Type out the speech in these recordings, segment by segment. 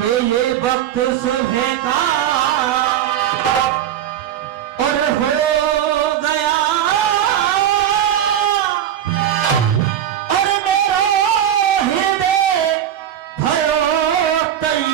कि ये वक्त सुबह का और हो गया और मेरा हृदय भयो तैयार।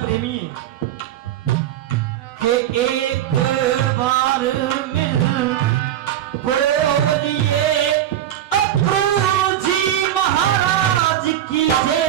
प्रेमी के एक बार मिल बोलिए अक्रू जी महाराज की जय।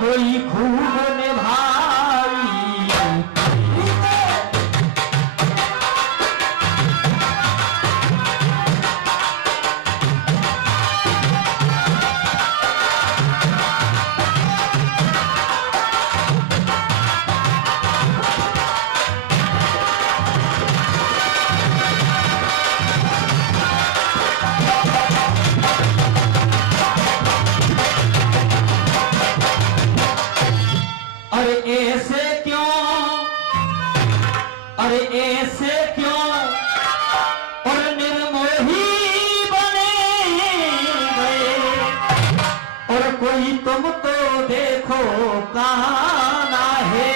कोई खूब निभाई अरे ऐसे क्यों और निर्मोही बने गए और कोई तुम तो देखो कहाँ ना है।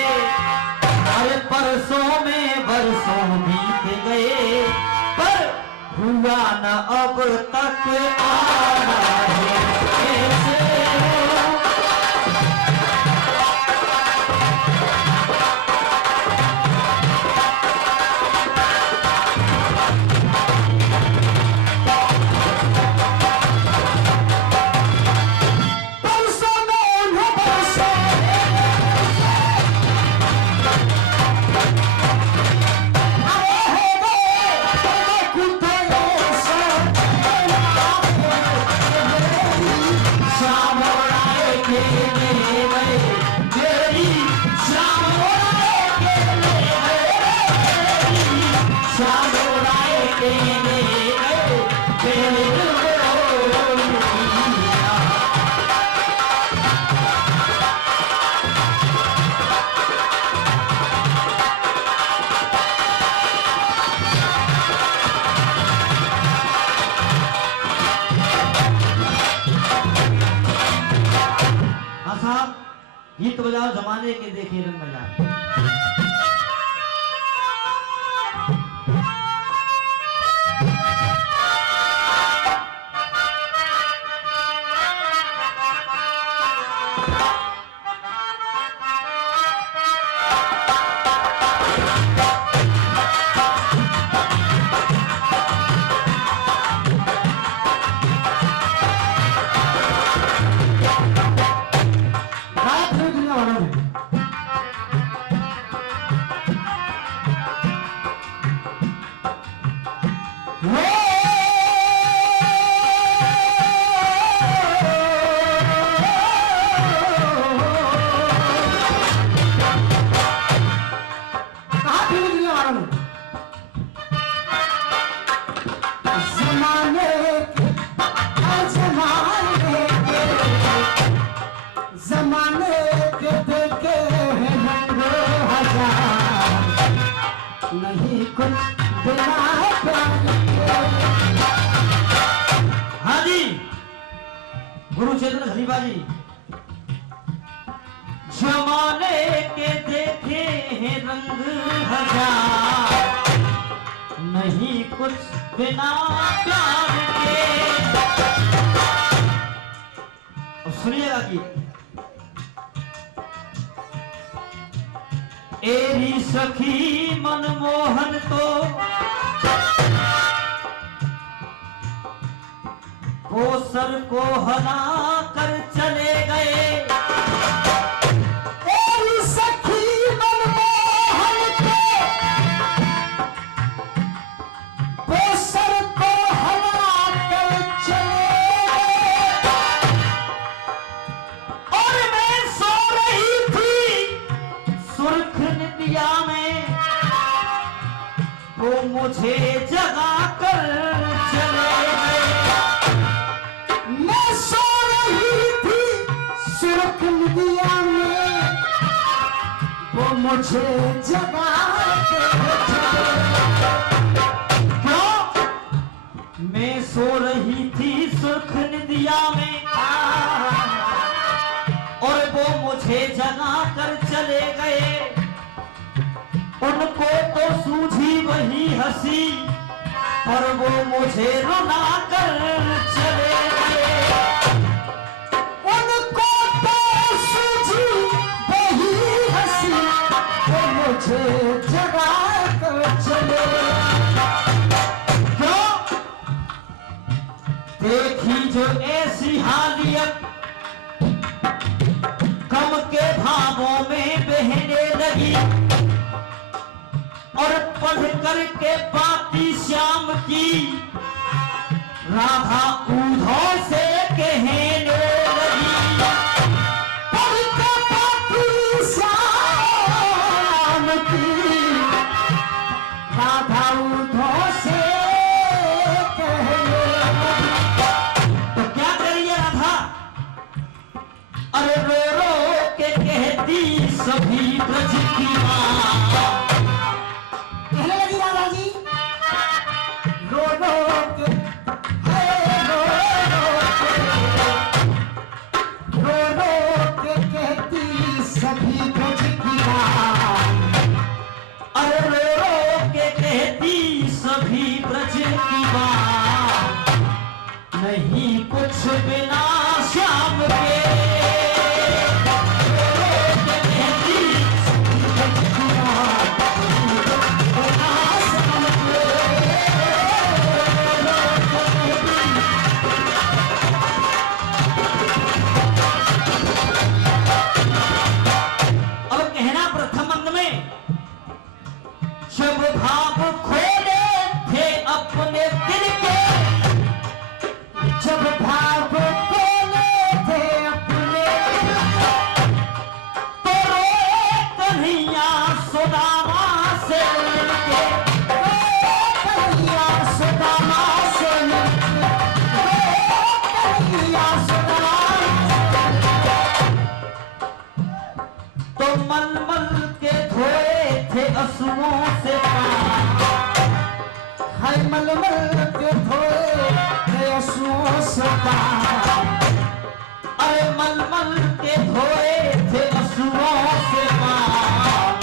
अरे परसों में बरसों बीत गए पर हुआ न अब तक आना है। ऐसे गीत बजाओ जमाने के देखे रंग बजाओ। नहीं कुछ बिना प्यार के। हाँ जी गुरु चेतन खलीफा जी। जमाने के देखे हैं रंग हजार, नहीं कुछ बिना प्यार के। अब सुनिएगा कि एरी सखी मनमोहन तो कोसर को हरा कर चले गए। तेरी सखी मनमोहन को कोसर को हरा कर चले गए। और मैं सो रही थी सुर्ख निंदिया में, वो मुझे जगा कर चले गए। मैं सो रही थी सुर्ख निदिया में, वो मुझे जगा के क्यों? मैं सो रही थी सुर्ख निंदिया में और वो मुझे जगा कर चले गए। उनको तो सूझी वही हंसी और वो मुझे रुला कर चले गए। उनको तो सूझी वही हंसी, वो मुझे जगा कर चले। क्यों? देखी जो ऐसी हालियत गम के भावों में बहने लगी और पढ़ करके बाती श्याम की राधा ऊधों से कहने लगी। पढ़ के बाती श्याम की राधा ऊधों से कहने लगी। तो क्या करिए राधा? अरे रो रो के कहती सभी ब्रज की माँ। कहने लगी राधा जी, रो रो के, रो रो के कहती सभी ब्रज की बात। अरे रो रो के कहती सभी ब्रज की बात, नहीं कुछ बिना श्याम के। जब भाव खोले थे अपने दिल के, जब भाव खोले थे अपने तो रोए कन्हैया सुदामा से मिलके। कन्हैया सुदामा से कन्हैया सुदामा तो मलमल के धोए थे असुओं से पाँव। है मलमल के धोए थे असुओं से पाँव। अरे मलमल के धोए थे असुओं से पाँव,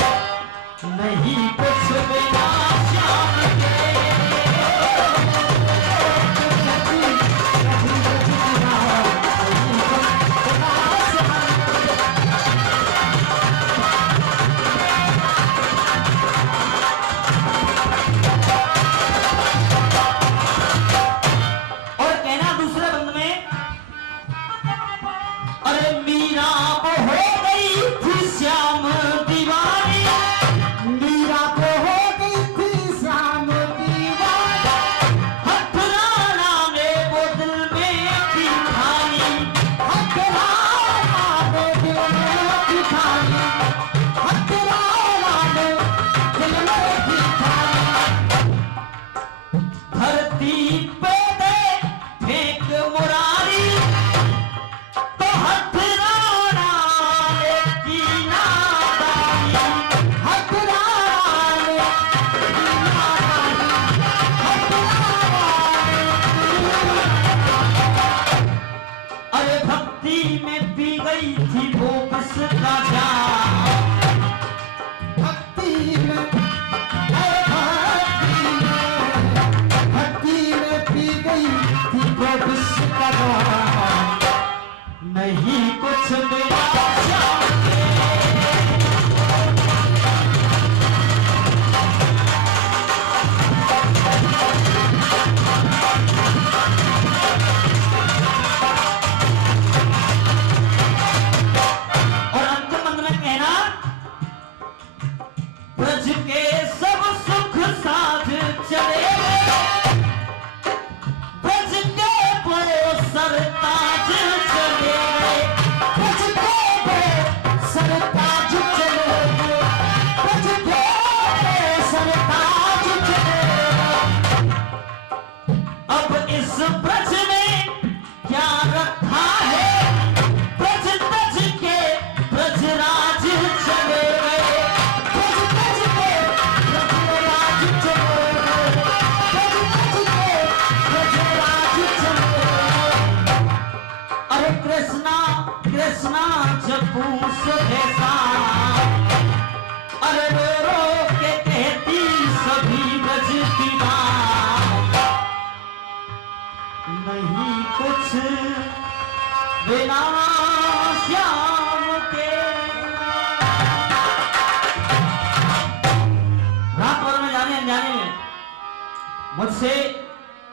नहीं कुछ बिना श्याम के। और कहना दूसरे बंद में, अरे मीरा वो हो गई थी श्याम दीवानी। मीरा को हो गई थी श्याम दीवानी। हथराना ने वो दिल में थी ठानी। हथराना ने दिल में थी ठानी। हथराना ने दिल में थी ठानी। धरती पे दे फेंक मुरारी तो हथराना थी वो बस का जाम। भक्ति में पी गई थी वो विष का जाम। नहीं कुछ मेरा श्याम ब्रज के सब सुख साथ चले ब्रज के बड़े सरताज चले ब्रज के बड़े सरताज चले ब्रज के बड़े सरताज चले। अब इस ब्रज में क्या रखा है ब्रज तज के ब्रजराज चले कृष्णा जपू सुधेसा। अरे रो रो के कहती सभी ब्रज की माँ नहीं कुछ बिना श्याम के। रात भर में जाने अनजाने में मुझसे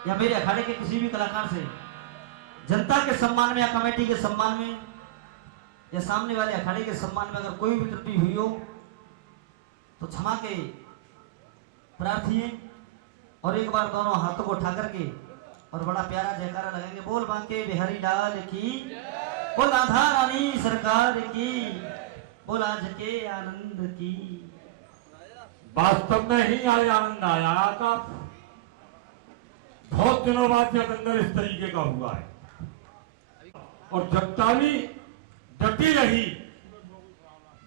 या मेरे अखाड़े के किसी भी कलाकार से जनता के सम्मान में या कमेटी के सम्मान में या सामने वाले अखाड़े के सम्मान में अगर कोई भी त्रुटि हुई हो तो क्षमा के प्रार्थी हैं। और एक बार दोनों हाथों को उठा करके और बड़ा प्यारा जयकारा लगेंगे। बोल बांके बिहारी लाल की, बोल राधा रानी सरकार की, बोल आज के आनंद की। वास्तव में ही आज आनंद आया था। बहुत दिनों बाद यह दंगल इस तरीके का हुआ है और जगताली डटी रही।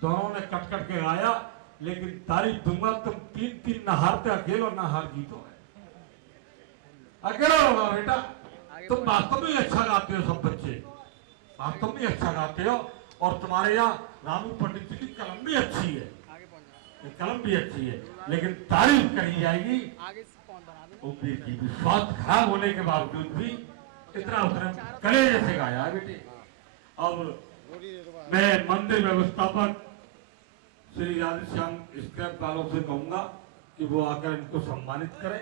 दोनों ने कट कट के गाया, लेकिन तारीफ दूंगा तुम तीन न हारते अकेलो न हार जीतो है। अकेला होगा बेटा, तुम वास्तव में अच्छा गाते हो। सब बच्चे वास्तव में अच्छा गाते हो और तुम्हारे यहाँ रामू पंडित जी की कलम भी अच्छी है, कलम भी अच्छी है, लेकिन तारीफ कही जाएगी ऊपरी की। विश्वास खराब होने के बावजूद भी इतना उसने कलेजे से गाया है बेटे। अब मैं मंदिर व्यवस्थापक श्री राधेश्याम स्क्रैप वालों से कहूंगा कि वो आकर इनको सम्मानित करें।